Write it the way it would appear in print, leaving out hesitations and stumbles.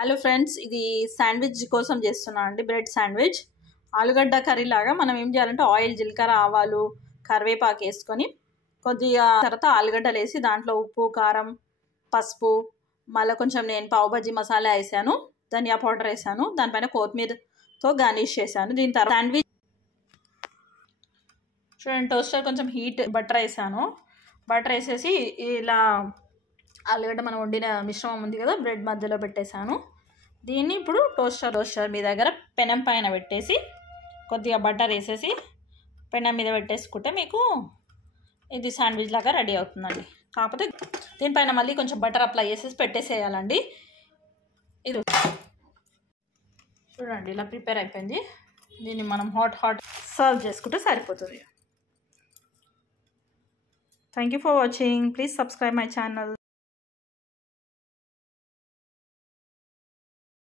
Hello friends, ఇది sandwich కోసం చేస్తున్నా అండి. బ్రెడ్ శాండ్విచ్ ఆలుగడ్డ కర్రీ లాగా మనం ఏం చేయాలంటే ఆయిల్, జీలకర్ర, ఆవాలు, కరివేపాకు వేసుకొని కొద్దిగా తర్వాత ఆలుగడ్డలు వేసి దాంట్లో ఉప్పు, కారం, పసుపు, మళ్ళీ కొంచెం నేను పావు బజ్జీ మసాలా వేసాను, ధనియా పౌడర్ వేసాను, దానిపైన కొత్తిమీరతో గార్నిష్ చేశాను. దీని తర్వాత శాండ్విచ్ చూడండి, టోస్టర్ కొంచెం హీట్ బటర్ వేసాను. బటర్ వేసేసి ఇలా ఆలుగడ్డ మనం వండిన మిశ్రమం ఉంది కదా, బ్రెడ్ మధ్యలో పెట్టేశాను. దీన్ని ఇప్పుడు టోస్టర్ మీ దగ్గర పెనం పైన పెట్టేసి కొద్దిగా బటర్ వేసేసి పెనం మీద పెట్టేసుకుంటే మీకు ఇది శాండ్విచ్ లాగా రెడీ అవుతుందండి. కాకపోతే దీనిపైన మళ్ళీ కొంచెం బటర్ అప్లై చేసేసి పెట్టేసేయాలండి. ఇది చూడండి, ఇలా ప్రిపేర్ అయిపోయింది. దీన్ని మనం హాట్ సర్వ్ చేసుకుంటే సరిపోతుంది. Thank you for watching. Please subscribe my channel.